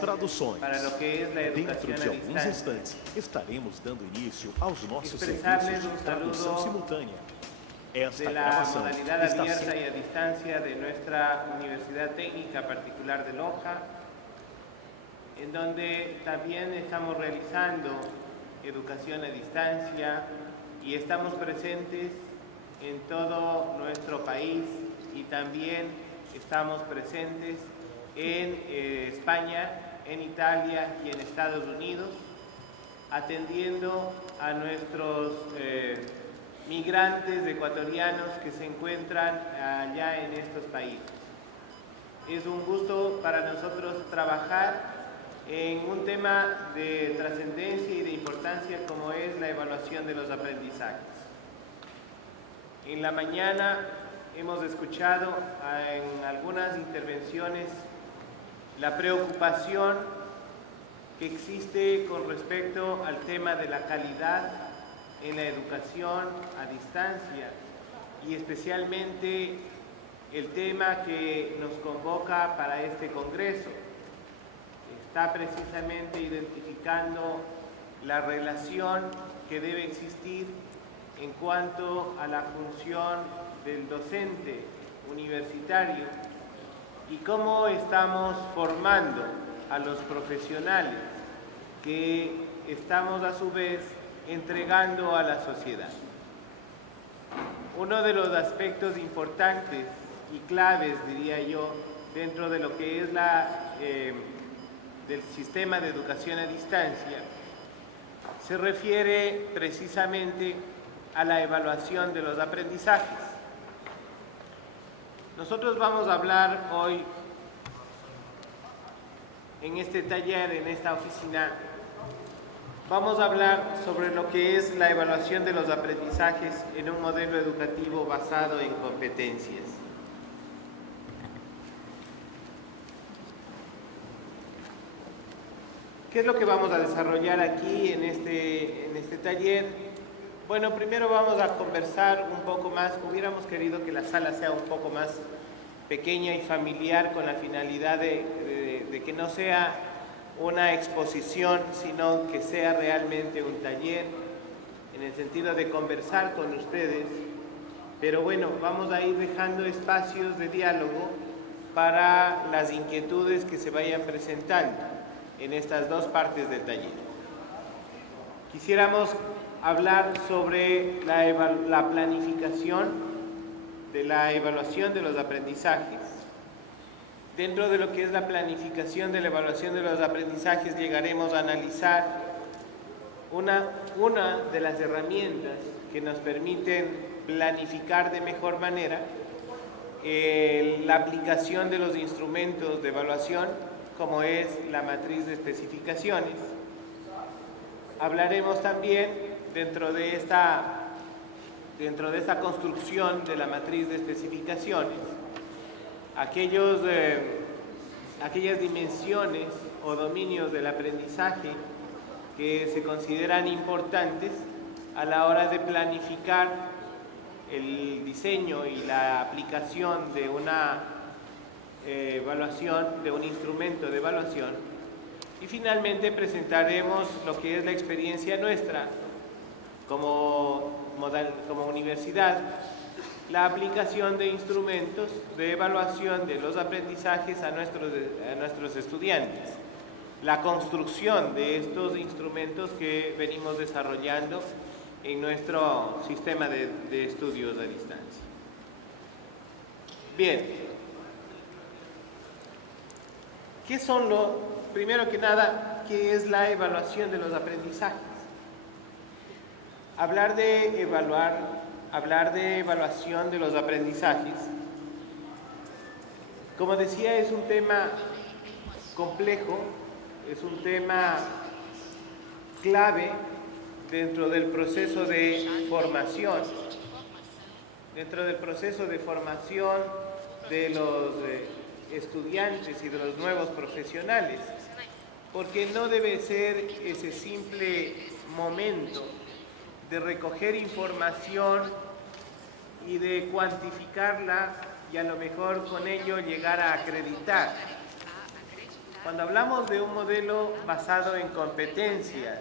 traduções. para lo que es la Dentro educación de a alguns distancia. instantes, estaremos dando início aos nossos Expresarles serviços de tradução saludo simultânea. de Esta la gravação modalidad está abierta sendo y a distancia de nuestra Universidad Técnica Particular de Loja, en donde también estamos realizando educación a distancia y estamos presentes en todo nuestro país y también estamos presentes en España, en Italia y en Estados Unidos, atendiendo a nuestros migrantes ecuatorianos que se encuentran allá en estos países. Es un gusto para nosotros trabajar en un tema de trascendencia y de importancia como es la evaluación de los aprendizajes. En la mañana hemos escuchado en algunas intervenciones la preocupación que existe con respecto al tema de la calidad en la educación a distancia y especialmente el tema que nos convoca para este congreso. Está precisamente identificando la relación que debe existir en cuanto a la función del docente universitario y cómo estamos formando a los profesionales que estamos a su vez entregando a la sociedad. Uno de los aspectos importantes y claves, diría yo, dentro de lo que es del sistema de educación a distancia, se refiere precisamente a la evaluación de los aprendizajes. Nosotros vamos a hablar hoy en este taller, en esta oficina, vamos a hablar sobre lo que es la evaluación de los aprendizajes en un modelo educativo basado en competencias. ¿Qué es lo que vamos a desarrollar aquí en este taller? Bueno, primero vamos a conversar un poco más. Hubiéramos querido que la sala sea un poco más pequeña y familiar con la finalidad de que no sea una exposición, sino que sea realmente un taller, en el sentido de conversar con ustedes. Pero bueno, vamos a ir dejando espacios de diálogo para las inquietudes que se vayan presentando en estas dos partes del taller. Quisiéramos hablar sobre la planificación de la evaluación de los aprendizajes. Dentro de lo que es la planificación de la evaluación de los aprendizajes llegaremos a analizar una de las herramientas que nos permiten planificar de mejor manera la aplicación de los instrumentos de evaluación, como es la matriz de especificaciones. Hablaremos también dentro de esta construcción de la matriz de especificaciones aquellas dimensiones o dominios del aprendizaje que se consideran importantes a la hora de planificar el diseño y la aplicación de una evaluación, de un instrumento de evaluación. Y finalmente presentaremos lo que es la experiencia nuestra como universidad, la aplicación de instrumentos de evaluación de los aprendizajes a nuestros estudiantes, la construcción de estos instrumentos que venimos desarrollando en nuestro sistema de estudios a distancia. Bien, primero que nada, ¿qué es la evaluación de los aprendizajes? Hablar de evaluación de los aprendizajes, como decía, es un tema complejo, es un tema clave dentro del proceso de formación, de los estudiantes y de los nuevos profesionales, porque no debe ser ese simple momento de recoger información y de cuantificarla y a lo mejor con ello llegar a acreditar. Cuando hablamos de un modelo basado en competencias,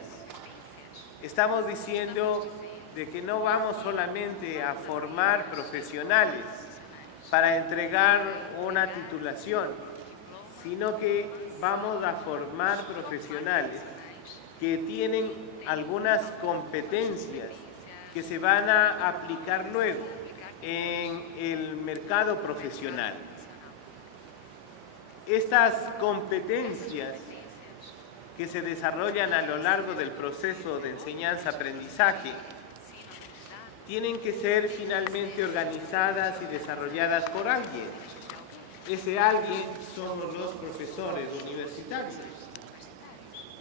estamos diciendo de que no vamos solamente a formar profesionales para entregar una titulación, sino que vamos a formar profesionales que tienen algunas competencias que se van a aplicar luego en el mercado profesional. Estas competencias que se desarrollan a lo largo del proceso de enseñanza-aprendizaje tienen que ser finalmente organizadas y desarrolladas por alguien. Ese alguien somos los profesores universitarios.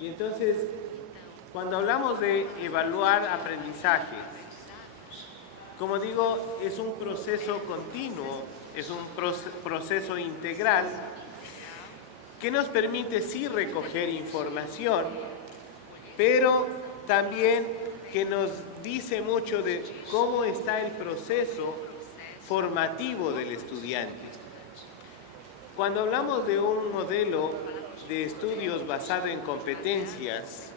Y entonces, cuando hablamos de evaluar aprendizajes, como digo, es un proceso continuo, es un proceso integral que nos permite sí recoger información, pero también que nos dice mucho de cómo está el proceso formativo del estudiante. Cuando hablamos de un modelo de estudios basado en competencias,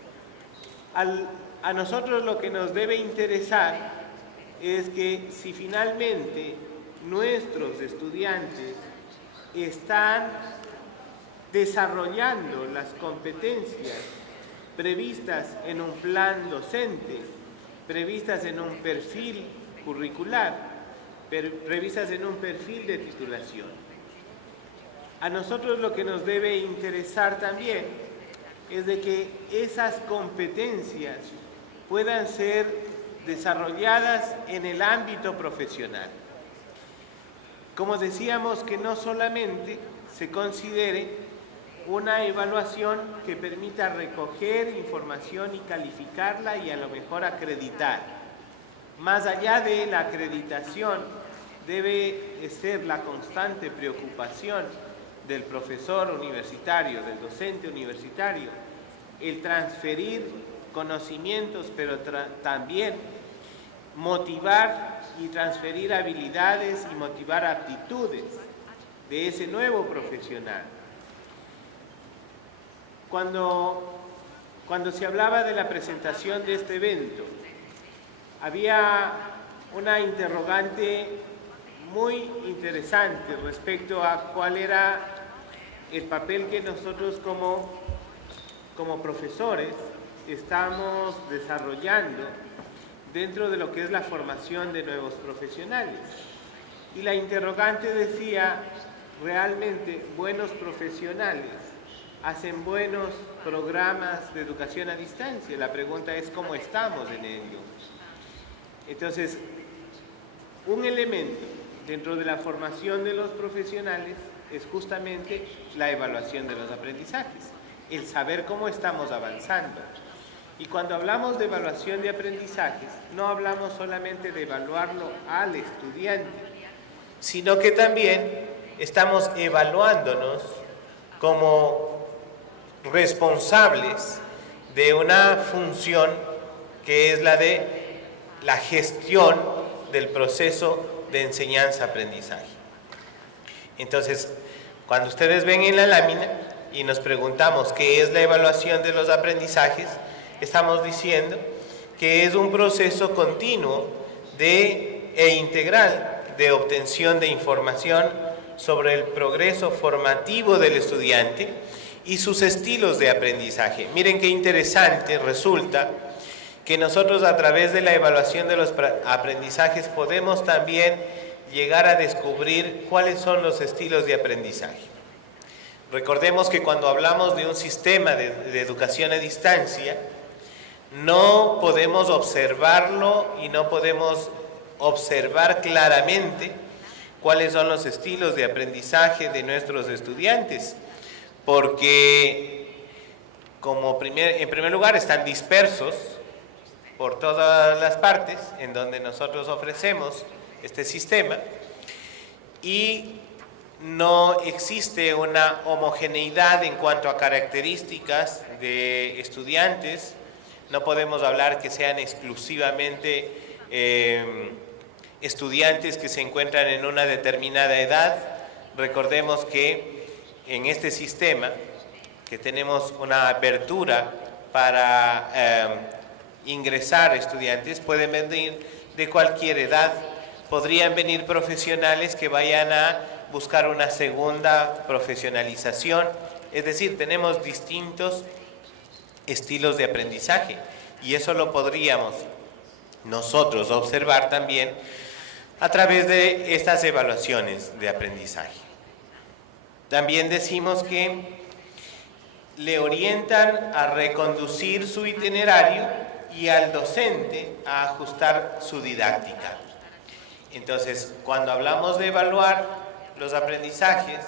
a nosotros lo que nos debe interesar es que si finalmente nuestros estudiantes están desarrollando las competencias previstas en un plan docente, previstas en un perfil curricular, previstas en un perfil de titulación. A nosotros lo que nos debe interesar también es de que esas competencias puedan ser desarrolladas en el ámbito profesional. Como decíamos, que no solamente se considere una evaluación que permita recoger información y calificarla y a lo mejor acreditar. Más allá de la acreditación, debe ser la constante preocupación del profesor universitario, del docente universitario, el transferir conocimientos, pero también motivar y transferir habilidades y motivar aptitudes de ese nuevo profesional. Cuando se hablaba de la presentación de este evento, había una interrogante muy interesante respecto a cuál era el papel que nosotros como profesores estamos desarrollando dentro de lo que es la formación de nuevos profesionales. Y la interrogante decía, ¿realmente buenos profesionales hacen buenos programas de educación a distancia? La pregunta es ¿cómo estamos en ello? Entonces, un elemento dentro de la formación de los profesionales es justamente la evaluación de los aprendizajes, el saber cómo estamos avanzando. Y cuando hablamos de evaluación de aprendizajes, no hablamos solamente de evaluarlo al estudiante, sino que también estamos evaluándonos como responsables de una función que es la de la gestión del proceso de enseñanza-aprendizaje. Entonces, cuando ustedes ven en la lámina y nos preguntamos qué es la evaluación de los aprendizajes, estamos diciendo que es un proceso continuo e integral de obtención de información sobre el progreso formativo del estudiante y sus estilos de aprendizaje. Miren qué interesante resulta que nosotros a través de la evaluación de los aprendizajes podemos también llegar a descubrir cuáles son los estilos de aprendizaje. Recordemos que cuando hablamos de un sistema de educación a distancia, no podemos observarlo y no podemos observar claramente cuáles son los estilos de aprendizaje de nuestros estudiantes, porque en primer lugar están dispersos por todas las partes en donde nosotros ofrecemos este sistema y no existe una homogeneidad en cuanto a características de estudiantes. No podemos hablar que sean exclusivamente estudiantes que se encuentran en una determinada edad. Recordemos que en este sistema que tenemos una apertura para ingresar estudiantes. Pueden venir de cualquier edad, podrían venir profesionales que vayan a buscar una segunda profesionalización, es decir, tenemos distintos estilos de aprendizaje y eso lo podríamos nosotros observar también a través de estas evaluaciones de aprendizaje. También decimos que le orientan a reconducir su itinerario y al docente a ajustar su didáctica. Entonces, cuando hablamos de evaluar los aprendizajes,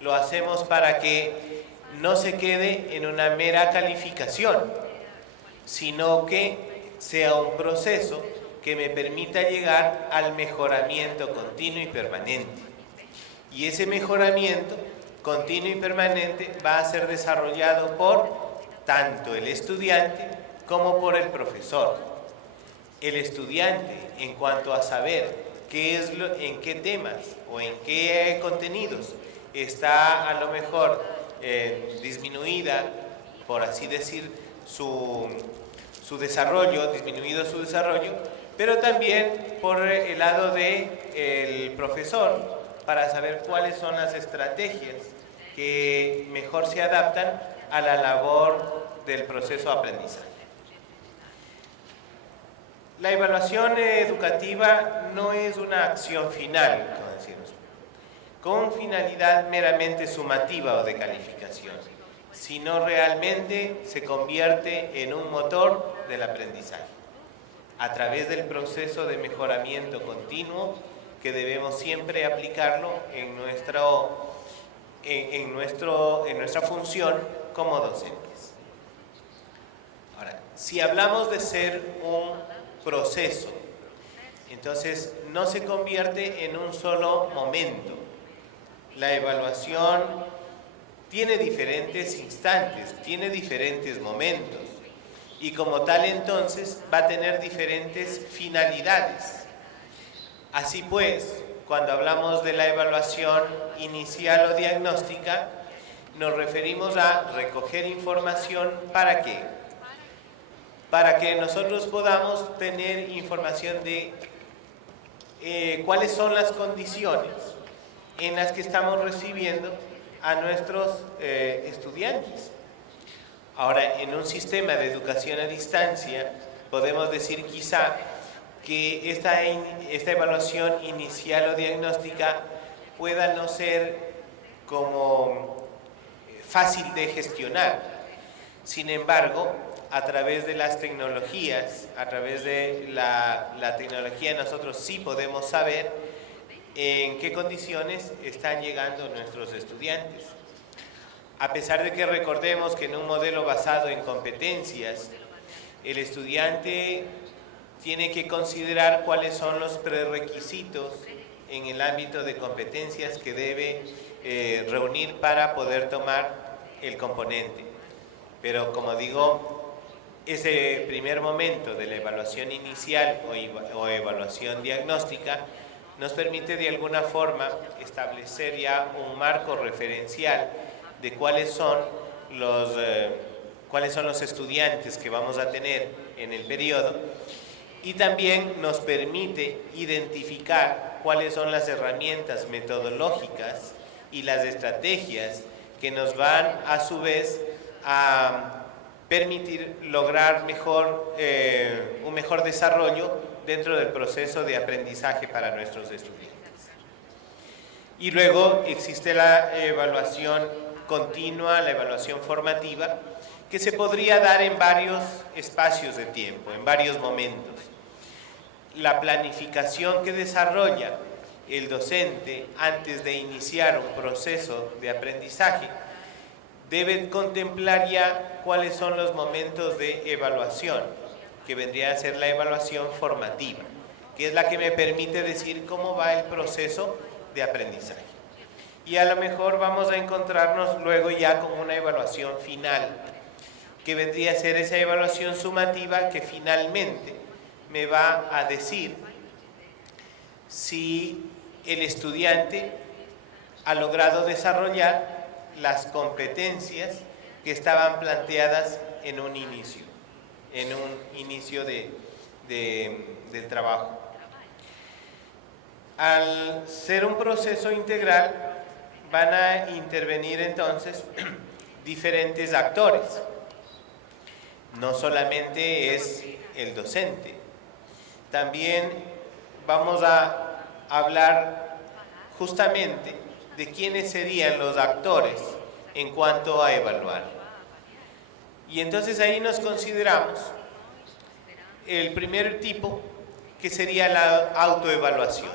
lo hacemos para que no se quede en una mera calificación, sino que sea un proceso que me permita llegar al mejoramiento continuo y permanente. Y ese mejoramiento continuo y permanente va a ser desarrollado por tanto el estudiante como por el profesor. El estudiante, en cuanto a saber en qué temas o en qué contenidos está a lo mejor disminuida, por así decir, su desarrollo, disminuido su desarrollo, pero también por el lado del profesor, para saber cuáles son las estrategias que mejor se adaptan a la labor del proceso de aprendizaje. La evaluación educativa no es una acción final, como decimos, con finalidad meramente sumativa o de calificación, sino realmente se convierte en un motor del aprendizaje, a través del proceso de mejoramiento continuo que debemos siempre aplicarlo en nuestra función como docentes. Ahora, si hablamos de ser un proceso, entonces no se convierte en un solo momento. La evaluación tiene diferentes instantes, tiene diferentes momentos y como tal entonces va a tener diferentes finalidades. Así pues, cuando hablamos de la evaluación inicial o diagnóstica, nos referimos a recoger información. ¿Para qué? Para que nosotros podamos tener información de cuáles son las condiciones en las que estamos recibiendo a nuestros estudiantes. Ahora, en un sistema de educación a distancia, podemos decir quizá que esta evaluación inicial o diagnóstica pueda no ser como fácil de gestionar. Sin embargo, a través de las tecnologías, a través de la tecnología, nosotros sí podemos saber en qué condiciones están llegando nuestros estudiantes. A pesar de que recordemos que en un modelo basado en competencias, el estudiante tiene que considerar cuáles son los prerequisitos en el ámbito de competencias que debe reunir para poder tomar el componente. Pero como digo, ese primer momento de la evaluación inicial o evaluación diagnóstica nos permite de alguna forma establecer ya un marco referencial de cuáles son los estudiantes que vamos a tener en el periodo y también nos permite identificar cuáles son las herramientas metodológicas y las estrategias que nos van a su vez a permitir lograr un mejor desarrollo dentro del proceso de aprendizaje para nuestros estudiantes. Y luego existe la evaluación continua, la evaluación formativa, que se podría dar en varios espacios de tiempo, en varios momentos. La planificación que desarrolla el docente antes de iniciar un proceso de aprendizaje debe contemplar ya cuáles son los momentos de evaluación, que vendría a ser la evaluación formativa, que es la que me permite decir cómo va el proceso de aprendizaje. Y a lo mejor vamos a encontrarnos luego ya con una evaluación final, que vendría a ser esa evaluación sumativa que finalmente me va a decir si el estudiante ha logrado desarrollar las competencias que estaban planteadas en un inicio del trabajo. Al ser un proceso integral, van a intervenir entonces diferentes actores. No solamente es el docente, también vamos a hablar justamente de quiénes serían los actores en cuanto a evaluar. Y entonces ahí nos consideramos el primer tipo, que sería la autoevaluación.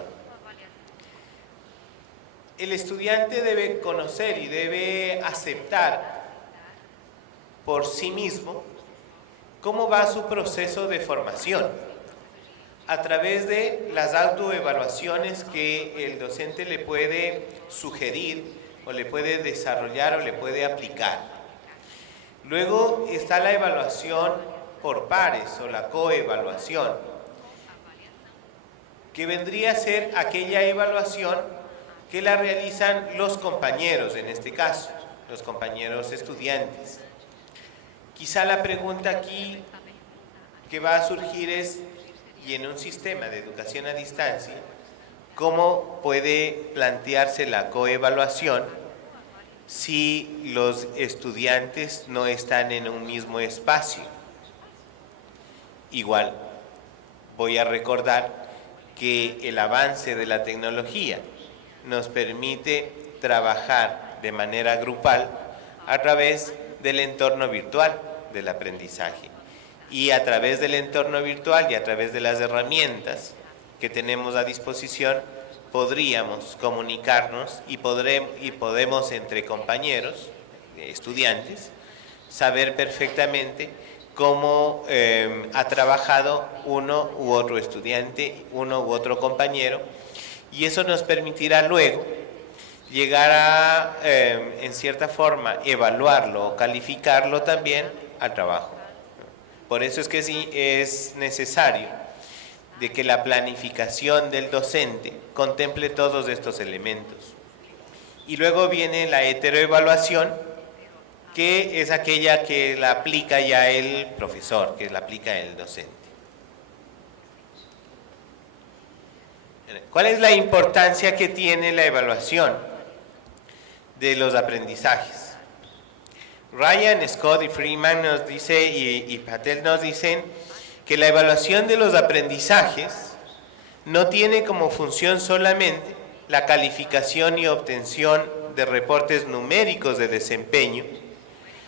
El estudiante debe conocer y debe aceptar por sí mismo cómo va su proceso de formación a través de las autoevaluaciones que el docente le puede sugerir o le puede desarrollar o le puede aplicar. Luego está la evaluación por pares o la coevaluación, que vendría a ser aquella evaluación que la realizan los compañeros, en este caso, los compañeros estudiantes. Quizá la pregunta aquí que va a surgir es, y en un sistema de educación a distancia, ¿cómo puede plantearse la coevaluación si los estudiantes no están en un mismo espacio? Igual, voy a recordar que el avance de la tecnología nos permite trabajar de manera grupal a través del entorno virtual del aprendizaje. Y a través del entorno virtual y a través de las herramientas que tenemos a disposición, podríamos comunicarnos y podemos entre compañeros, estudiantes, saber perfectamente cómo ha trabajado uno u otro estudiante, uno u otro compañero, y eso nos permitirá luego llegar a, en cierta forma, evaluarlo o calificarlo también al trabajo. Por eso es que sí es necesario de que la planificación del docente contemple todos estos elementos. Y luego viene la heteroevaluación, que es aquella que la aplica ya el profesor, que la aplica el docente. ¿Cuál es la importancia que tiene la evaluación de los aprendizajes? Ryan, Scott y Freeman nos dice, y Patel nos dicen que la evaluación de los aprendizajes no tiene como función solamente la calificación y obtención de reportes numéricos de desempeño,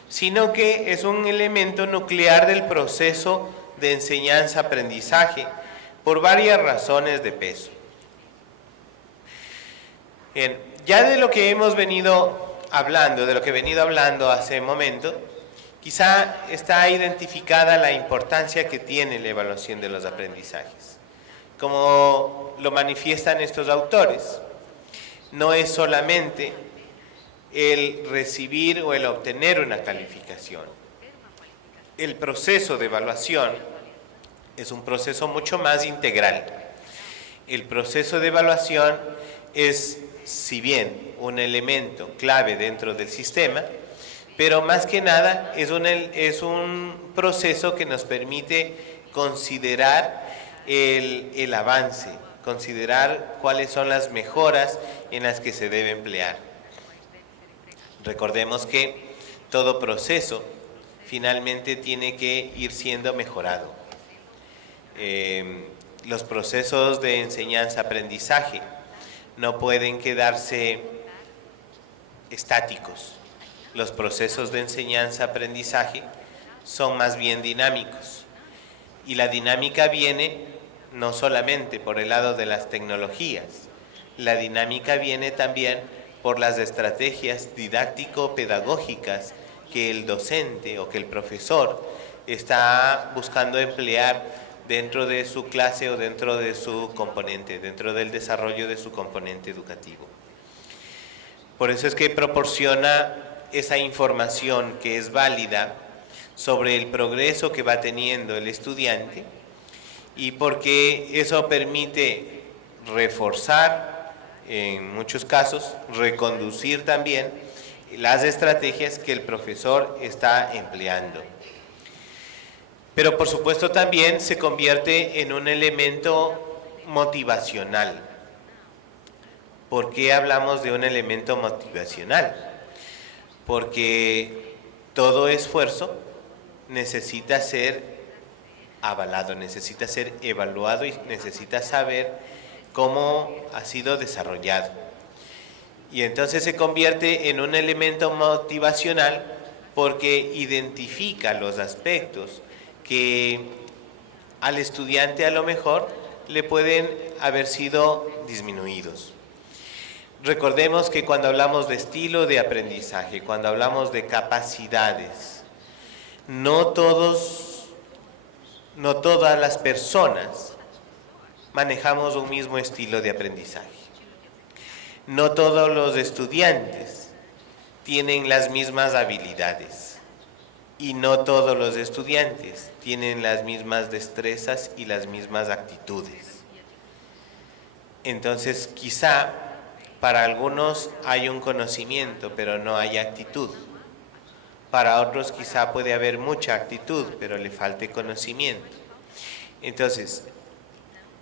sino que es un elemento nuclear del proceso de enseñanza-aprendizaje por varias razones de peso. Bien, ya de lo que hemos venido hablando, de lo que he venido hablando hace un momento, quizá está identificada la importancia que tiene la evaluación de los aprendizajes. Como lo manifiestan estos autores, no es solamente el recibir o el obtener una calificación. El proceso de evaluación es un proceso mucho más integral. El proceso de evaluación es, si bien, un elemento clave dentro del sistema, pero más que nada es un proceso que nos permite considerar el avance, considerar cuáles son las mejoras en las que se debe emplear. Recordemos que todo proceso finalmente tiene que ir siendo mejorado. Los procesos de enseñanza-aprendizaje no pueden quedarse estáticos. Los procesos de enseñanza-aprendizaje son más bien dinámicos. Y la dinámica viene no solamente por el lado de las tecnologías, la dinámica viene también por las estrategias didáctico-pedagógicas que el docente o que el profesor está buscando emplear dentro de su clase o dentro de su componente, dentro del desarrollo de su componente educativo. Por eso es que proporciona esa información que es válida sobre el progreso que va teniendo el estudiante, y porque eso permite reforzar, en muchos casos, reconducir también las estrategias que el profesor está empleando. Pero por supuesto también se convierte en un elemento motivacional. ¿Por qué hablamos de un elemento motivacional? Porque todo esfuerzo necesita ser avalado, necesita ser evaluado y necesita saber cómo ha sido desarrollado. Y entonces se convierte en un elemento motivacional porque identifica los aspectos que al estudiante a lo mejor le pueden haber sido disminuidos. Recordemos que cuando hablamos de estilo de aprendizaje, cuando hablamos de capacidades, no todas las personas manejamos un mismo estilo de aprendizaje. No todos los estudiantes tienen las mismas habilidades y no todos los estudiantes tienen las mismas destrezas y las mismas actitudes. Entonces, quizá para algunos hay un conocimiento, pero no hay actitud. Para otros quizá puede haber mucha actitud, pero le falte conocimiento. Entonces,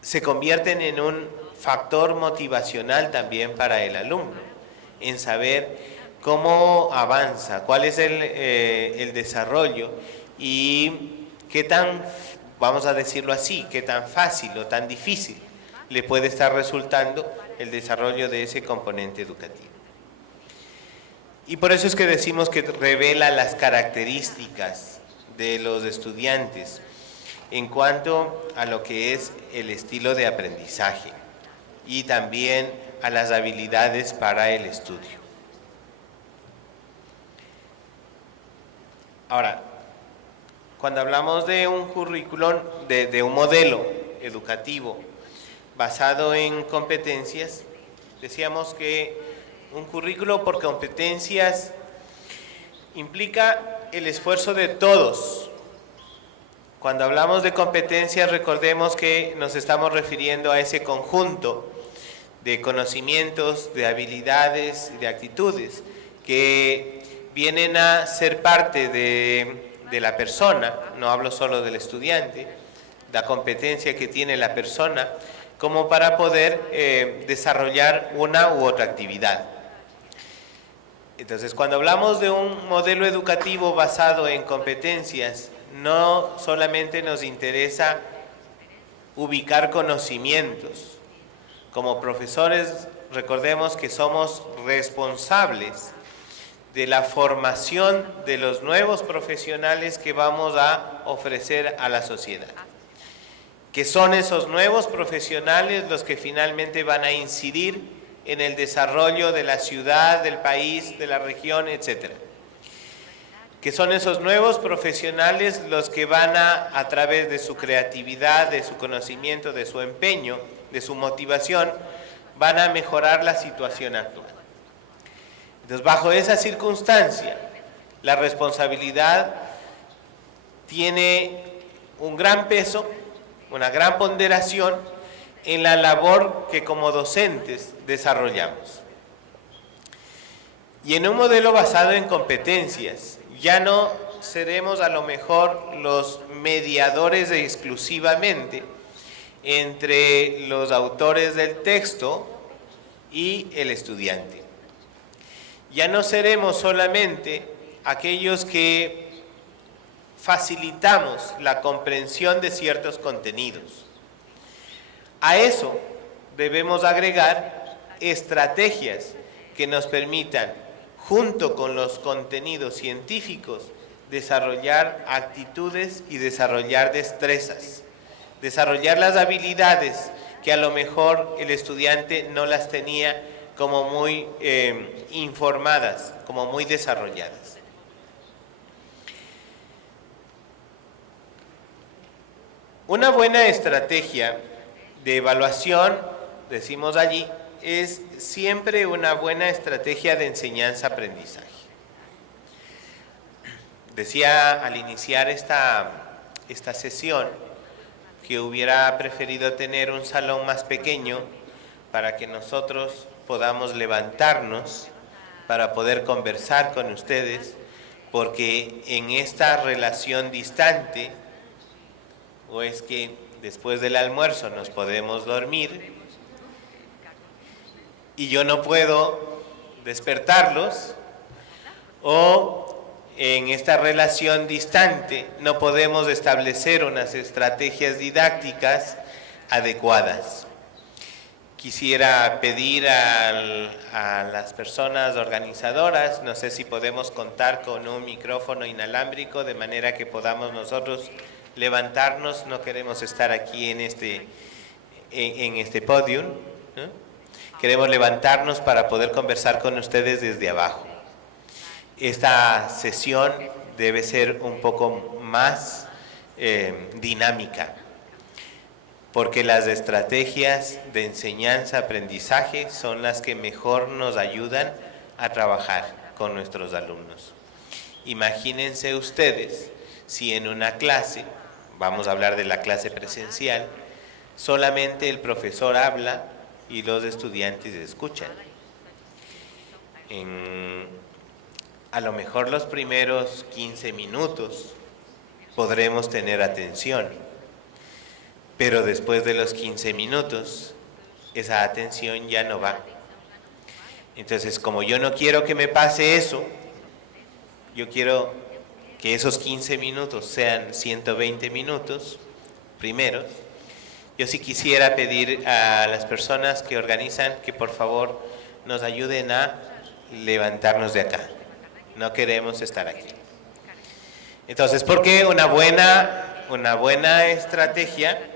se convierten en un factor motivacional también para el alumno, en saber cómo avanza, cuál es el desarrollo y qué tan, vamos a decirlo así, qué tan fácil o tan difícil le puede estar resultando el desarrollo de ese componente educativo. Y por eso es que decimos que revela las características de los estudiantes en cuanto a lo que es el estilo de aprendizaje y también a las habilidades para el estudio. Ahora, cuando hablamos de un currículum, de un modelo educativo basado en competencias, decíamos que un currículo por competencias implica el esfuerzo de todos. Cuando hablamos de competencias, recordemos que nos estamos refiriendo a ese conjunto de conocimientos, de habilidades y de actitudes que vienen a ser parte de la persona, no hablo solo del estudiante, la competencia que tiene la persona, como para poder desarrollar una u otra actividad. Entonces, cuando hablamos de un modelo educativo basado en competencias, no solamente nos interesa ubicar conocimientos. Como profesores, recordemos que somos responsables de la formación de los nuevos profesionales que vamos a ofrecer a la sociedad. Que son esos nuevos profesionales los que finalmente van a incidir en el desarrollo de la ciudad, del país, de la región, etc. Que son esos nuevos profesionales los que van a través de su creatividad, de su conocimiento, de su empeño, de su motivación, van a mejorar la situación actual. Entonces, bajo esa circunstancia, la responsabilidad tiene un gran peso, una gran ponderación en la labor que como docentes desarrollamos. Y en un modelo basado en competencias, ya no seremos a lo mejor los mediadores exclusivamente entre los autores del texto y el estudiante. Ya no seremos solamente aquellos que facilitamos la comprensión de ciertos contenidos. A eso debemos agregar estrategias que nos permitan, junto con los contenidos científicos, desarrollar actitudes y desarrollar destrezas, desarrollar las habilidades que a lo mejor el estudiante no las tenía como muy informadas, como muy desarrolladas. Una buena estrategia de evaluación, decimos allí, es siempre una buena estrategia de enseñanza-aprendizaje. Decía al iniciar esta sesión que hubiera preferido tener un salón más pequeño para que nosotros podamos levantarnos para poder conversar con ustedes, porque en esta relación distante, o es que después del almuerzo nos podemos dormir y yo no puedo despertarlos, o en esta relación distante no podemos establecer unas estrategias didácticas adecuadas. Quisiera pedir a las personas organizadoras, no sé si podemos contar con un micrófono inalámbrico de manera que podamos nosotros levantarnos, no queremos estar aquí en este podium, ¿no? Queremos levantarnos para poder conversar con ustedes desde abajo. Esta sesión debe ser un poco más dinámica, porque las estrategias de enseñanza-aprendizaje son las que mejor nos ayudan a trabajar con nuestros alumnos. Imagínense ustedes si en una clase, vamos a hablar de la clase presencial, solamente el profesor habla y los estudiantes escuchan. A lo mejor los primeros 15 minutos podremos tener atención, pero después de los 15 minutos esa atención ya no va. Entonces, como yo no quiero que me pase eso, yo quiero que esos 15 minutos sean 120 minutos primeros. Yo sí quisiera pedir a las personas que organizan que por favor nos ayuden a levantarnos de acá. No queremos estar aquí. Entonces, ¿por qué una buena estrategia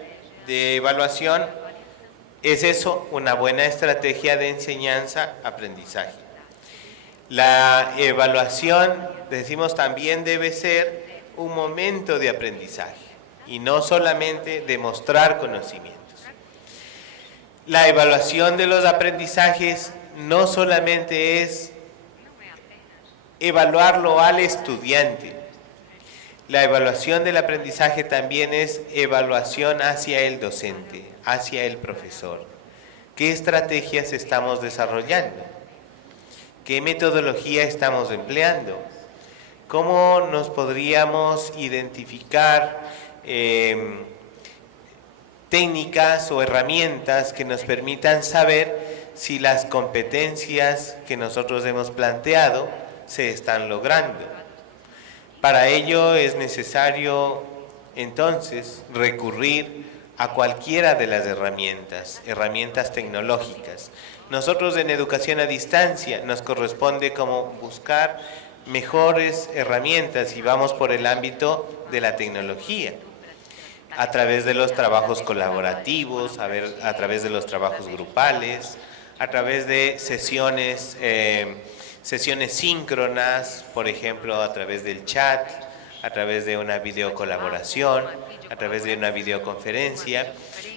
de evaluación es eso? Una buena estrategia de enseñanza-aprendizaje. La evaluación, decimos, también debe ser un momento de aprendizaje y no solamente demostrar conocimientos. La evaluación de los aprendizajes no solamente es evaluarlo al estudiante. La evaluación del aprendizaje también es evaluación hacia el docente, hacia el profesor. ¿Qué estrategias estamos desarrollando? ¿Qué metodología estamos empleando? ¿Cómo nos podríamos identificar técnicas o herramientas que nos permitan saber si las competencias que nosotros hemos planteado se están logrando? Para ello es necesario entonces recurrir a cualquiera de las herramientas tecnológicas. Nosotros en educación a distancia nos corresponde como buscar mejores herramientas y vamos por el ámbito de la tecnología, a través de los trabajos colaborativos, a través de los trabajos grupales, a través de sesiones síncronas, por ejemplo, a través del chat, a través de una videocolaboración, a través de una videoconferencia,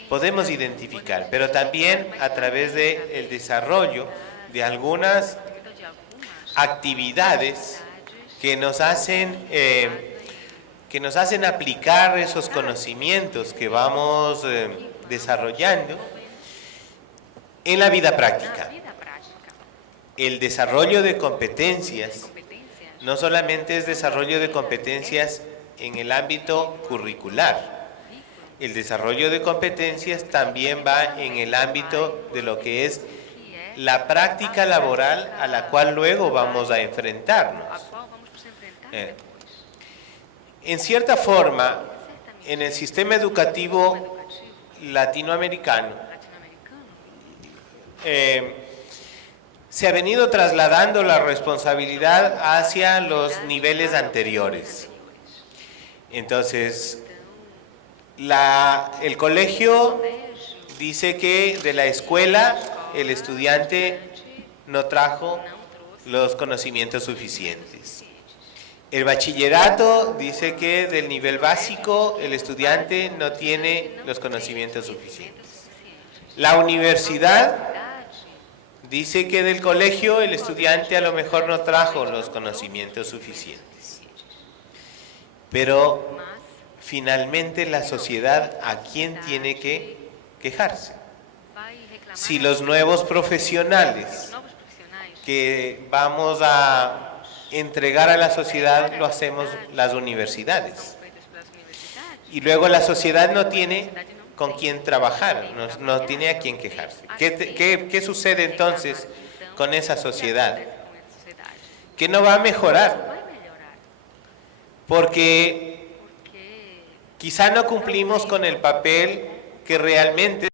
podemos identificar, pero también a través del desarrollo de algunas actividades que nos hacen aplicar esos conocimientos que vamos desarrollando en la vida práctica. El desarrollo de competencias no solamente es desarrollo de competencias en el ámbito curricular, el desarrollo de competencias también va en el ámbito de lo que es la práctica laboral a la cual luego vamos a enfrentarnos. En cierta forma, en el sistema educativo latinoamericano, se ha venido trasladando la responsabilidad hacia los niveles anteriores. Entonces, el colegio dice que de la escuela el estudiante no trajo los conocimientos suficientes. El bachillerato dice que del nivel básico el estudiante no tiene los conocimientos suficientes. La universidad dice que del colegio el estudiante a lo mejor no trajo los conocimientos suficientes. Pero finalmente la sociedad, ¿a quién tiene que quejarse? Si los nuevos profesionales que vamos a entregar a la sociedad lo hacemos las universidades. Y luego la sociedad no tiene con quién trabajar, no tiene a quién quejarse. ¿Qué sucede entonces con esa sociedad? Que no va a mejorar, porque quizá no cumplimos con el papel que realmente